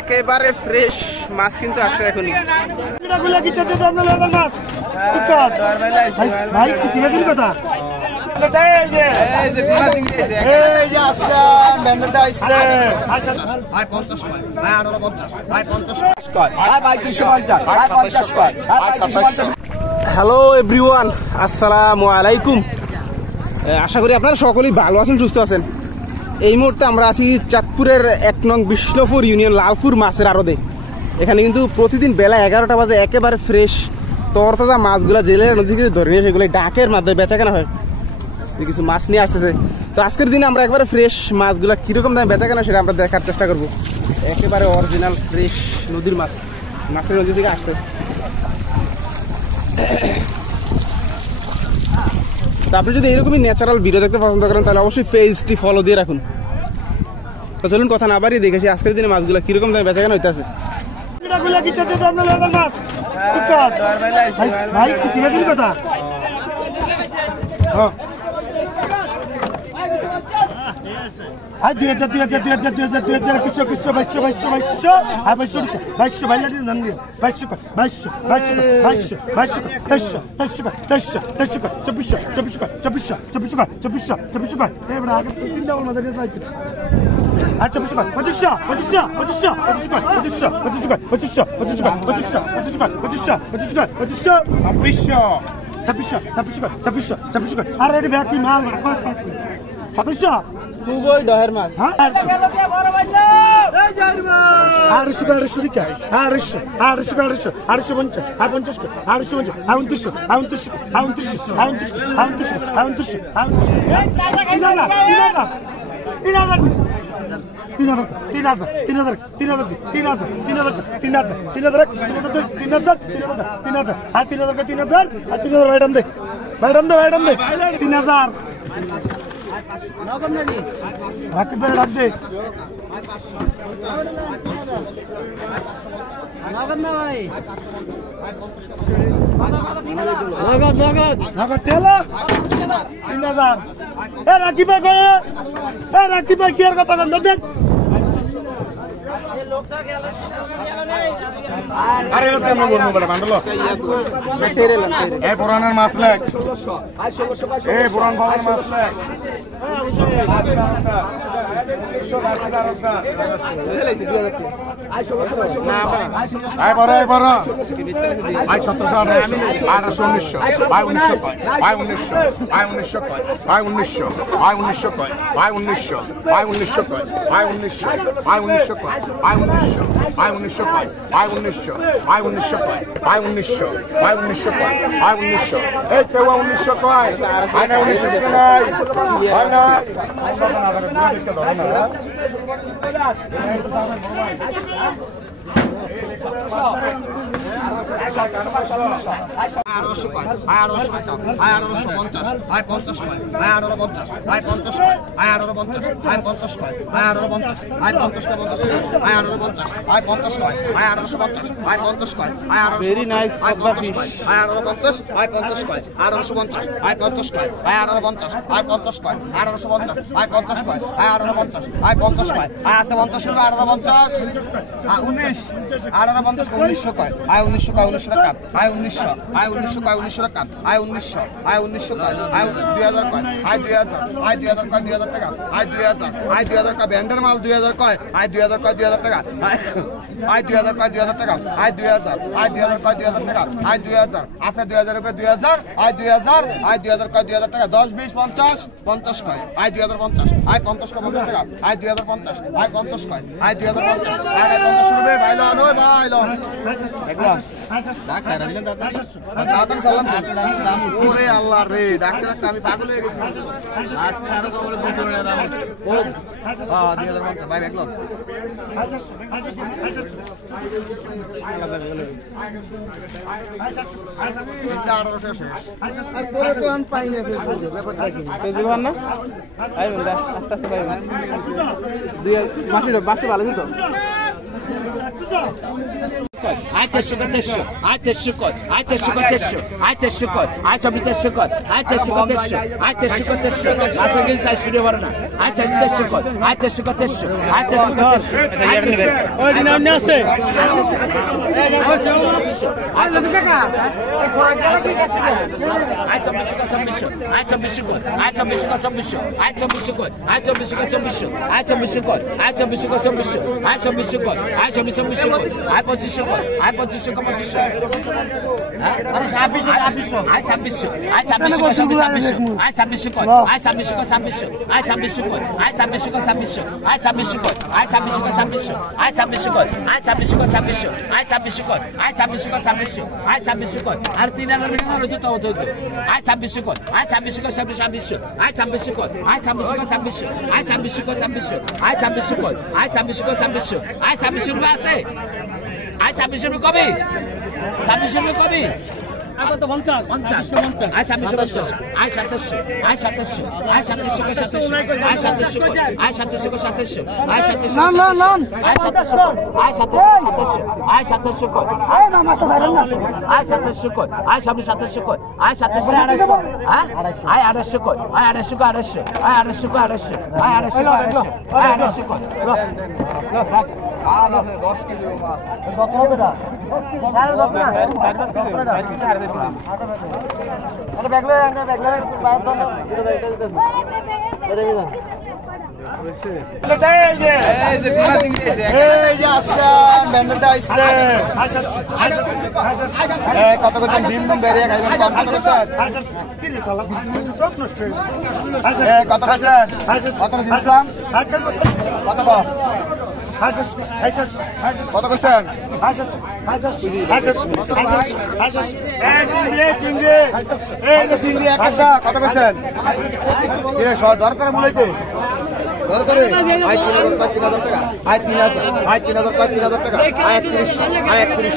একেবারে ফ্রেশ মাছ কিন্তু আসছে এখনই। ভাই কিছু কথা হ্যালো এভরিওয়ান, আসসালামু আলাইকুম। আশা করি আপনারা সকলেই ভালো আছেন, সুস্থ আছেন। এই মুহূর্তে আমরা আছি চাঁদপুরের 1 নং বিষ্ণুপুর ইউনিয়ন লালপুর মাছের আড়তে। এখানে কিন্তু প্রতিদিন বেলা 11টা বাজে একেবারে ফ্রেশ তরতাজা মাছগুলো জেলের নদী থেকে ধরে নিয়ে সেগুলো ডাকের মাধ্যমে বেচা কেনা হয়। কিছু মাছ নিয়ে আসতেছে, তো আজকের দিনে আমরা একবারে ফ্রেশ মাছগুলো কীরকম দামে বেচা কেনা সেটা আমরা দেখার চেষ্টা করবো। একেবারে অরিজিনাল ফ্রেশ নদীর মাছ, মাছের নদী থেকে আসছে। তো আপনি যদি এরকমই ন্যাচারাল ভিডিও দেখতে পছন্দ করেন তাহলে অবশ্যই পেজটি ফলো দিয়ে রাখুন। তো চলুন কথা না বাড়িয়ে দেখেছি আজকের দিনে মাছগুলো কিরকম দামে বেচা কেনা হইতেছে। ভাই কিছু কথা দুই হাজার কিছু 26 আর রেডি ব্যাকি মাল 2700 খুবই ডহের মাছ। রাকিব ভাই রাখ দে রাকিব ভাই কি আর কথা দেখ পুরানের মাছ লেখ পুরান ভাবার মাছ লেখ ভেরি নাইস। ব্যান্ডের মাল 2000 কয় 2000 কয় 2000 টাকা 2000 কয় 2000 টাকা 2000 কয় 2000 টাকা 2000 আছে 2000 রুপিয়া 2000 2000 কয় 2000 টাকা 10 20 50 50 কয় 2050 50 কয় 50 টাকা 2050 50 কয় 2050 50 রুপিয়া ভাইলো নয় ভাইলো দেখলাম ডাক্তার আসলে দাদা সালাম ওরে আল্লাহ রে ডাক্তার আমি পাগল হয়ে গেছি আজকে আরো করে 200 টাকা দাম ও 2050 ভাই দেখলাম আয় 1300 কয় 1300 আয় 1300 কয় আয় 1300 কয় 1300 আয় 1300 কয় আয় 1300 কয় আয় 1300 কয় 1300 আয় 1300 কয় 1300 মাসে গিল 400 টাকা বড় না আয় 1300 কয় আয় 1300 কয় 1300 আয় 1300 কয় 1300 ওই নাম নিয়ে আছে আয় তো টাকা আয় 2400 কয় 2400 আয় 2400 কয় আয় 2400 কয় 2400 আয় 2400 কয় আয় 2400 কয় 2400 আয় 2400 কয় আয় 2400 কয় 2400 আয় 2400 কয় আয় 2400 কয় আয় 2500 কয় আয় 2500 কয় 2500 আরে 2600 আয় 2600 আয় 2600 কয় 2600 আয় 2600 কয় আয় 2600 কয় 2600 আয় 2600 কয় আয় 2600 কয় 2600 আয় 2600 কয় আয় 2600 কয় 2600 আয় 2600 কয় আয় 2600 কয় 2600 আয় 2600 কয় আয় 2600 কয় 2600 আয় 2600 কয় আর 3000 মিটার হতো তো হতো আয় 2600 কয় আয় 2600 কয় 2600 আয় 2600 কয় আয় 2600 কয় 2600 আয় 2600 কয় 2600 আয় 2600 কয় আয় 2600 কয় 2600 আয় 2600 রুপে আছে আয় 2600 রুপে কবে 2600 রুপে কবে কত 50 50 আয় 2650 আয় 2700 আয় 2700 আয় 2700 কয় 2700 আয় 2700 কয় আয় 2700 কয় 2700 আয় 2700 না না আয় 2700 আয় 2700 আয় 2700 কয় আয় না মাস্টার ধরেন না আয় 2700 কয় আয় 2700 কয় আয় 2700 হ্যাঁ আয় 2800 কয় আয় 2800 কয় 2800 আয় 2800 কয় 2800 আয় 2800 কয় 2800 আয় 2800 কয় আর 10 কিলো মাছ কত হবে না আরে কত না আরে ব্যাগলে বাইরে দাও না কত করছেন ডিম ডিম বেরিয়ে খাইবেন কত করছেন কত করছেন কত দিয়েছিলাম কত কত করছেন কত করছেন দরকার মূলাইতে দরকারে আয় 3000 টাকা আয় 3000 আয় 3000 টাকা 3000 টাকা আয় 3100 আয় 3100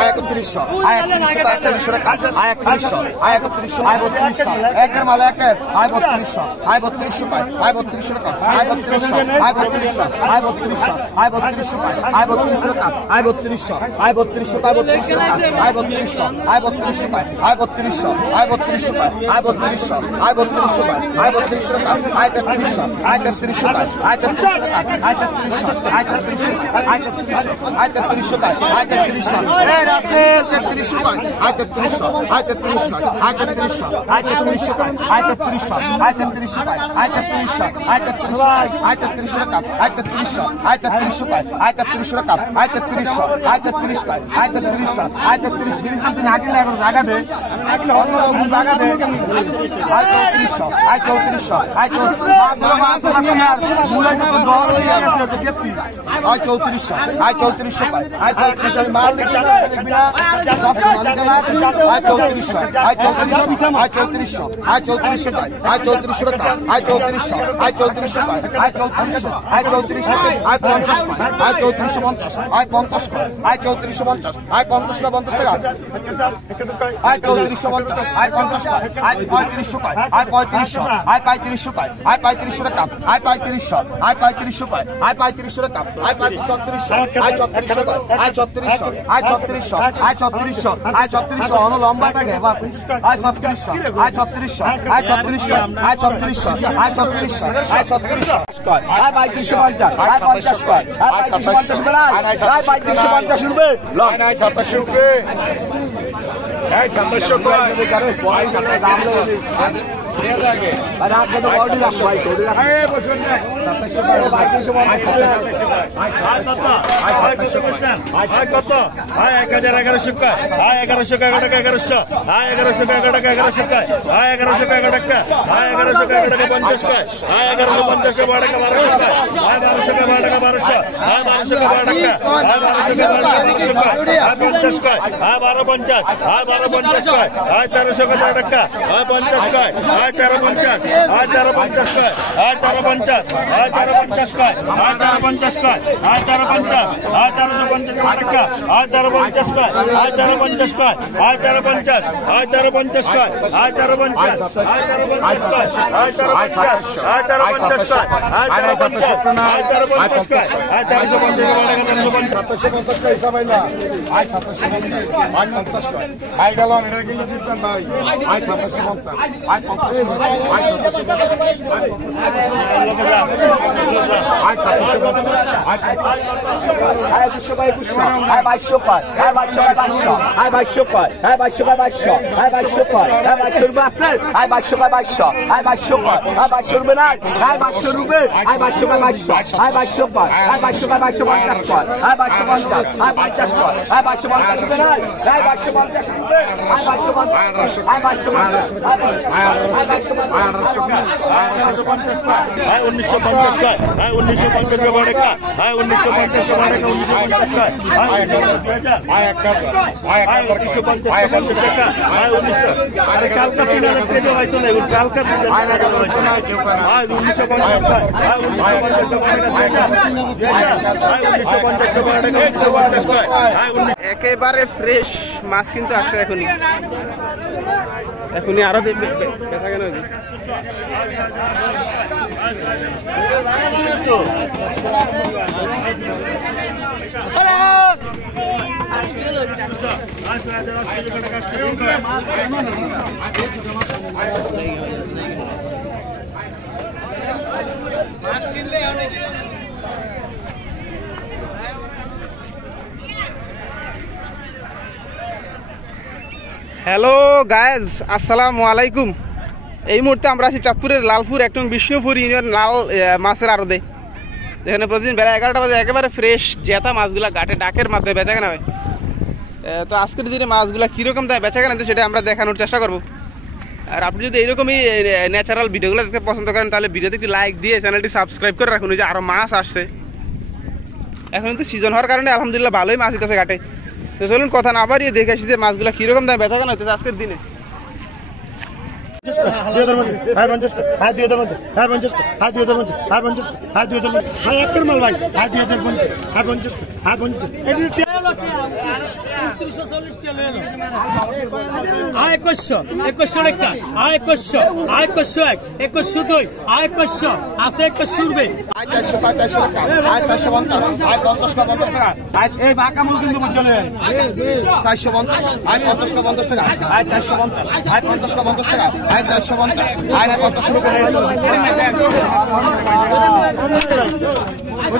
আয় 3100 আয় 3100 টাকা আয় 3100 আয় 3100 আয় 3200 একের মাল একের আয় 3200 আয় 3200 টাকা আয় 3200 টাকা আয় 3200 আয় 3200 আয় 3200 আয় 3200 আয় 3200 টাকা আয় 3200 আয় 3200 টাকা 3200 টাকা আয় 3200 আয় 3200 টাকা আয় 3200 আয় 3200 টাকা আয় 3200 আয় 3200 টাকা আয় 3200 টাকা আয় 3300 আয় 3300 আয় 3300 আয় 3300 আয় 3300 আয় 3300 আয় 3300 এই রাসে 3300 আয় 3300 আয় 3300 আয় 3300 আয় 3300 আয় 3300 আয় 3300 আয় 3300 আয় 3300 আয় 3300 টাকা আয় 3300 আয় 3300 আয় 3300 টাকা আয় 3300 আয় 3300 আয় 3300 আয় 3300 জিনিস আপনি আগে লাগো জায়গা দে আগে অন্য জায়গা দে আয় 3400 আয় 3400 আয় 3400 আয় 3400 আয় 3400 মাল আয় 3400 আয় 3400 আয় 3400 আয় 3400 আয় 3400 টাকা আয় 3400 আয় 3400 আয় 3400 আয় 3400 আয় 50 আয় 3450 আয় 50 আয় 3450 আয় 50 টাকা আয় 3450 আয় 50 আয় 3500 আয় 3500 আয় 3500 আয় 3500 টাকা আয় 3500 আয় 3500 আয় 3500 টাকা আয় 3600 আয় 3600 আয় 3600 আয় 3600 আয় 3600 আয় 3600 অন লম্বা থাকে বাস আয় 3600 আয় 3600 আয় 3600 আয় 3600 আয় 3600 আয় 3600 আয় 3550 আয় 50 কয় আয় 2750 বেলায় আয় 3550 রুপে লয় আয় 2700 রুপে এই 2700 কয় আয় 2700 দাম লাগে আর আগে তো বডি রাখ ভাই বডি রাখ এই বসুন না 2700 কয় 2550 আয় কত আয় 1111 কয় আয় 1111 টাকা 1100 আয় 1111 টাকা 1100 কয় আয় 1111 টাকা আয় 1111 টাকা 50 কয় আয় 1150 টাকা 12 টাকা 1200 কয় আয় 1200 টাকা 12 টাকা 1200 আয় 1200 টাকা 12 টাকা আয় 1200 টাকা 12 টাকা আয় 1250 আয় 1250 কয় আয় 1300 টাকা আয় 50 কয় আয় 1350 আয় 1350 কয় আয় 1350 আয় 1350 কয় আয় 1350 কয় আয় 1350 আয় 1350 একেবারে ফ্রেশ মাছ কিন্তু আসছে এখনই আরো বেচা কেন হ্যালো গায়েজ, আসসালামু আলাইকুম। এই মুহূর্তে আমরা আছি চাঁদপুরের লালপুর 1 নং বিষ্ণুপুর ইউনিয়ন লাল মাছের আড়তে, যেখানে প্রতিদিন বেলা 11টা বাজে একেবারে ফ্রেশ জেতা মাছগুলা ঘাটে ডাকের মাধ্যমে বেচা কেনা হয়। তো আজকের দিনে মাছগুলা কীরকম দেয় বেচা কেনা, সেটা আমরা দেখানোর চেষ্টা করব। আর আপনি যদি এইরকমই ন্যাচারাল ভিডিওগুলো দেখতে পছন্দ করেন, তাহলে ভিডিওতে একটি লাইক দিয়ে চ্যানেলটি সাবস্ক্রাইব করে রাখুন, যে আরও মাছ আসছে। এখন তো সিজন হওয়ার কারণে আলহামদুলিল্লাহ ভালোই মাছ দিতেছে ঘাটে। তো চলুন কথা না বাড়িয়ে দেখে আসি যে মাছগুলা কীরকম দাম বেচা কেনা হইতেছে আজকের দিনে। টাকা